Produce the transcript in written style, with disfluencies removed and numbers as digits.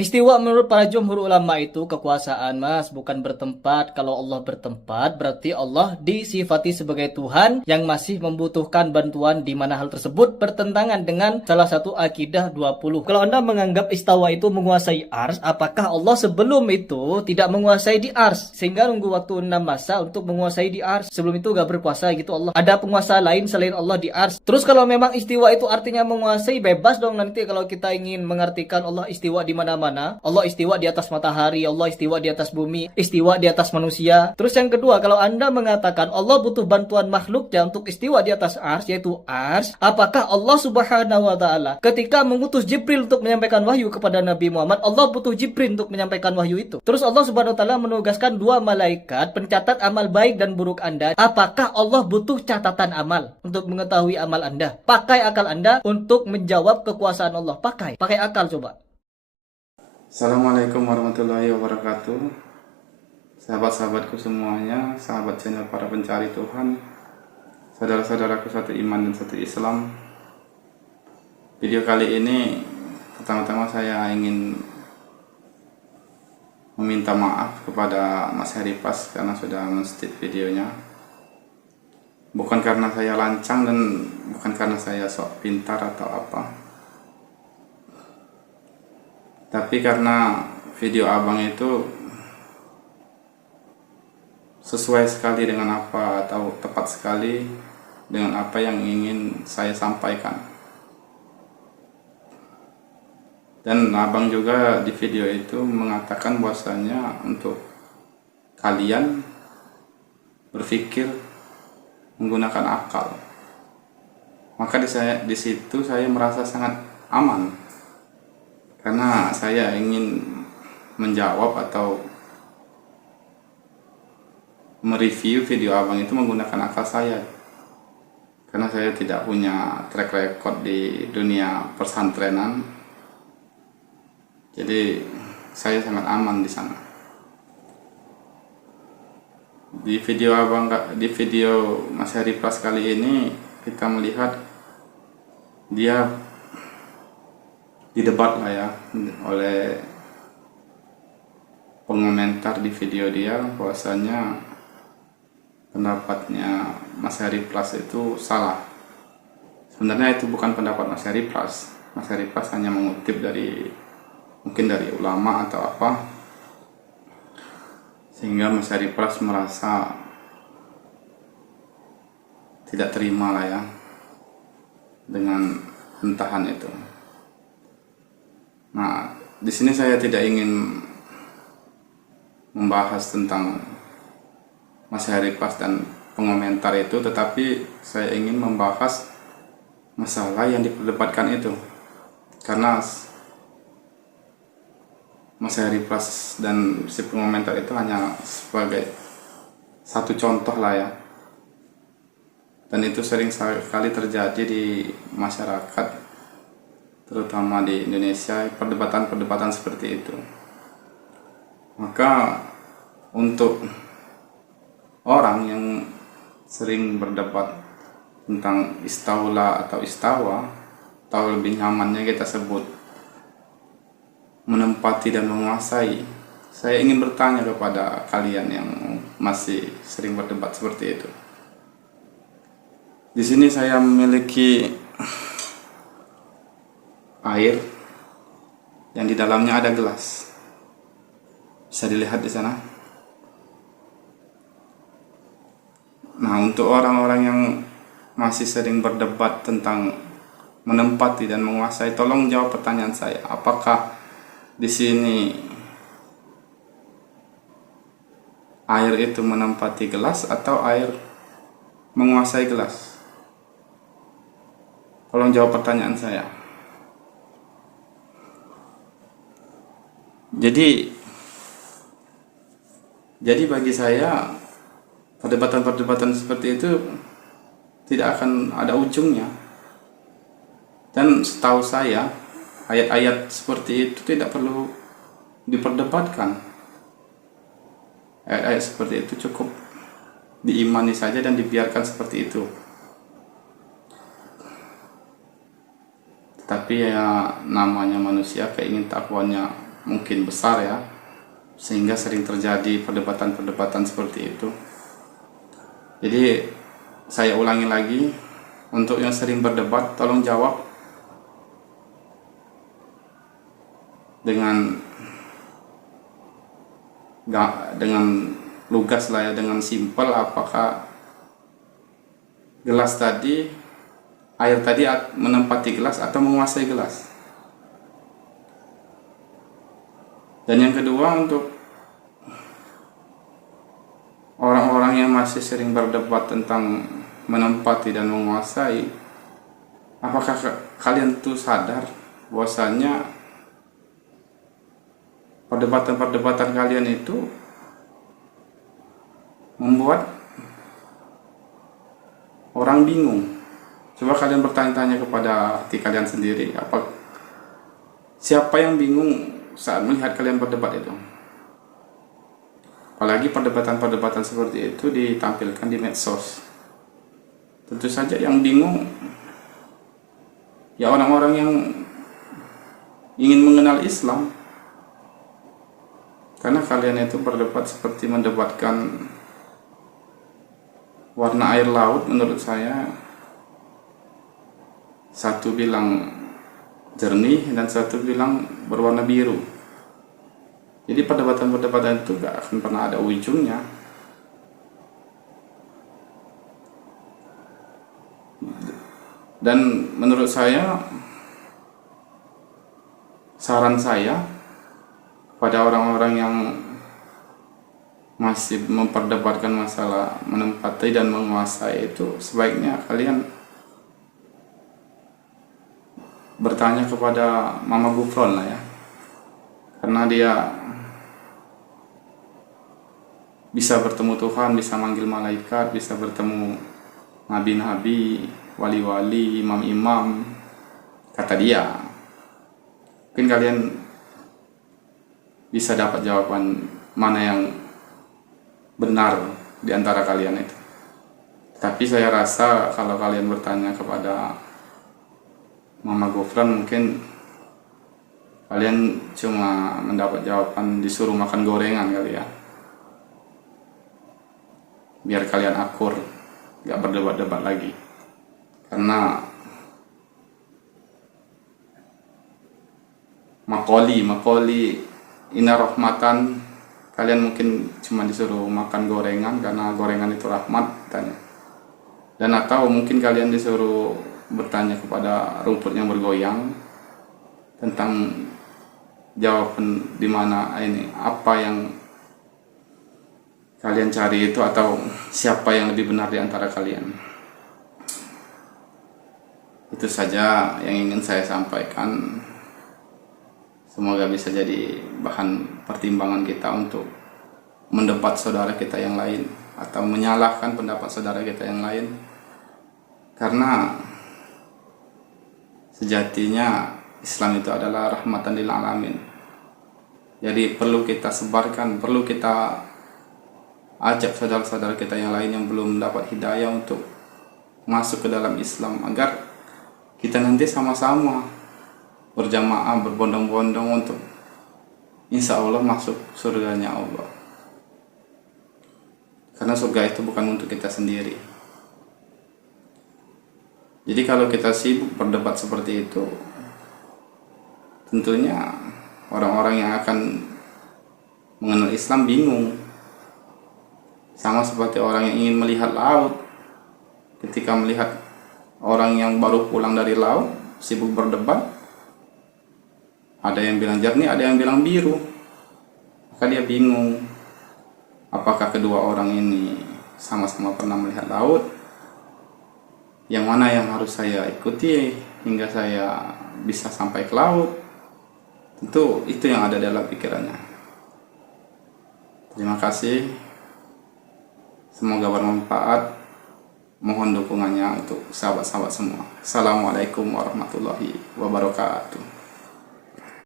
Istiwa menurut para jumhur ulama itu kekuasaan, Mas, bukan bertempat. Kalau Allah bertempat, berarti Allah disifati sebagai Tuhan yang masih membutuhkan bantuan di mana hal tersebut bertentangan dengan salah satu akidah 20. Kalau Anda menganggap istawa itu menguasai ars, apakah Allah sebelum itu tidak menguasai di ars? Sehingga nunggu waktu 6 masa untuk menguasai di ars. Sebelum itu gak berkuasa gitu Allah. Ada penguasa lain selain Allah di ars. Terus kalau memang istiwa itu artinya menguasai, bebas dong nanti kalau kita ingin mengartikan Allah istiwa di mana-mana. Allah istiwa di atas matahari, Allah istiwa di atas bumi, istiwa di atas manusia. Terus yang kedua, kalau Anda mengatakan Allah butuh bantuan makhluknya untuk istiwa di atas ars, yaitu ars, apakah Allah subhanahu wa ta'ala ketika mengutus Jibril untuk menyampaikan wahyu kepada Nabi Muhammad, Allah butuh Jibril untuk menyampaikan wahyu itu? Terus Allah subhanahu wa ta'ala menugaskan dua malaikat pencatat amal baik dan buruk Anda. Apakah Allah butuh catatan amal untuk mengetahui amal Anda? Pakai akal Anda untuk menjawab kekuasaan Allah. Pakai akal coba. Assalamualaikum warahmatullahi wabarakatuh. Sahabat-sahabatku semuanya, sahabat channel para pencari Tuhan, saudara-saudaraku satu iman dan satu Islam. Video kali ini pertama-tama saya ingin meminta maaf kepada Mas Heri Pas karena sudah men-state videonya. Bukan karena saya lancang dan bukan karena saya sok pintar atau apa, tapi karena video abang itu sesuai sekali dengan apa, atau tepat sekali dengan apa yang ingin saya sampaikan. Dan abang juga di video itu mengatakan bahwasanya untuk kalian berpikir menggunakan akal. Maka di situ saya merasa sangat aman, karena saya ingin menjawab atau mereview video abang itu menggunakan akal saya, karena saya tidak punya track record di dunia persantrenan, jadi saya sangat aman di sana. Di video Mas Heri Pras kali ini kita melihat dia didebat lah ya oleh pengomentar di video dia, bahwasanya pendapatnya Mas Heri Pras itu salah. Sebenarnya itu bukan pendapat Mas Heri Pras. Mas Heri Pras hanya mengutip mungkin dari ulama atau apa, sehingga Mas Heri Pras merasa tidak terima lah ya dengan hentahan itu. Nah, di sini saya tidak ingin membahas tentang Mas Heri Pras dan pengomentar itu, tetapi saya ingin membahas masalah yang diperdebatkan itu. Karena Mas Heri Pras dan si pengomentar itu hanya sebagai satu contoh lah ya. Dan itu sering sekali terjadi di masyarakat, terutama di Indonesia, perdebatan-perdebatan seperti itu. Maka untuk orang yang sering berdebat tentang istaula atau istawa, atau lebih nyamannya kita sebut menempati dan menguasai, saya ingin bertanya kepada kalian yang masih sering berdebat seperti itu. Di sini saya memiliki air yang di dalamnya ada gelas. Bisa dilihat di sana. Nah, untuk orang-orang yang masih sering berdebat tentang menempati dan menguasai, tolong jawab pertanyaan saya. Apakah di sini air itu menempati gelas atau air menguasai gelas? Tolong jawab pertanyaan saya. Jadi bagi saya perdebatan-perdebatan seperti itu tidak akan ada ujungnya. Dan setahu saya ayat-ayat seperti itu tidak perlu diperdebatkan. Ayat-ayat seperti itu cukup diimani saja dan dibiarkan seperti itu. Tapi ya namanya manusia, keingin tahuannya mungkin besar ya, sehingga sering terjadi perdebatan-perdebatan seperti itu. Jadi saya ulangi lagi, untuk yang sering berdebat tolong jawab dengan lugas lah ya, dengan simpel, apakah gelas tadi, air tadi menempati gelas atau menguasai gelas. Dan yang kedua, untuk orang-orang yang masih sering berdebat tentang menempati dan menguasai, apakah kalian tuh sadar bahwasanya perdebatan-perdebatan kalian itu membuat orang bingung? Coba kalian bertanya-tanya kepada hati kalian sendiri, siapa yang bingung saat melihat kalian berdebat itu? Apalagi perdebatan-perdebatan seperti itu ditampilkan di medsos. Tentu saja yang bingung ya orang-orang yang ingin mengenal Islam. Karena kalian itu berdebat seperti mendebatkan warna air laut. Menurut saya, satu bilang jernih dan satu bilang berwarna biru. Jadi perdebatan-perdebatan itu gak akan pernah ada ujungnya. Dan menurut saya, saran saya pada orang-orang yang masih memperdebatkan masalah menempati dan menguasai itu, sebaiknya kalian bertanya kepada Mama Gufron lah ya, karena dia bisa bertemu Tuhan, bisa manggil malaikat, bisa bertemu nabi-nabi, wali-wali, imam-imam, kata dia. Mungkin kalian bisa dapat jawaban mana yang benar di antara kalian itu. Tapi saya rasa kalau kalian bertanya kepada Mama Gofran, mungkin kalian cuma mendapat jawaban disuruh makan gorengan kali ya, biar kalian akur, gak berdebat-debat lagi. Karena makoli ina rahmatan, kalian mungkin cuma disuruh makan gorengan karena gorengan itu rahmat katanya. Dan atau mungkin kalian disuruh bertanya kepada rumput yang bergoyang tentang jawaban di mana ini, apa yang kalian cari itu, atau siapa yang lebih benar di antara kalian. Itu saja yang ingin saya sampaikan. Semoga bisa jadi bahan pertimbangan kita untuk mendebat saudara kita yang lain atau menyalahkan pendapat saudara kita yang lain. Karena sejatinya Islam itu adalah rahmatan lil alamin. Jadi perlu kita sebarkan, perlu kita ajak saudara-saudara kita yang lain yang belum dapat hidayah untuk masuk ke dalam Islam, agar kita nanti sama-sama berjamaah, berbondong-bondong untuk insya Allah masuk surganya Allah. Karena surga itu bukan untuk kita sendiri. Jadi kalau kita sibuk berdebat seperti itu, tentunya orang-orang yang akan mengenal Islam bingung. Sama seperti orang yang ingin melihat laut, ketika melihat orang yang baru pulang dari laut sibuk berdebat, ada yang bilang jernih, ada yang bilang biru, maka dia bingung apakah kedua orang ini sama-sama pernah melihat laut, yang mana yang harus saya ikuti hingga saya bisa sampai ke laut. Tentu itu yang ada dalam pikirannya. Terima kasih, semoga bermanfaat. Mohon dukungannya untuk sahabat-sahabat semua. Assalamualaikum warahmatullahi wabarakatuh.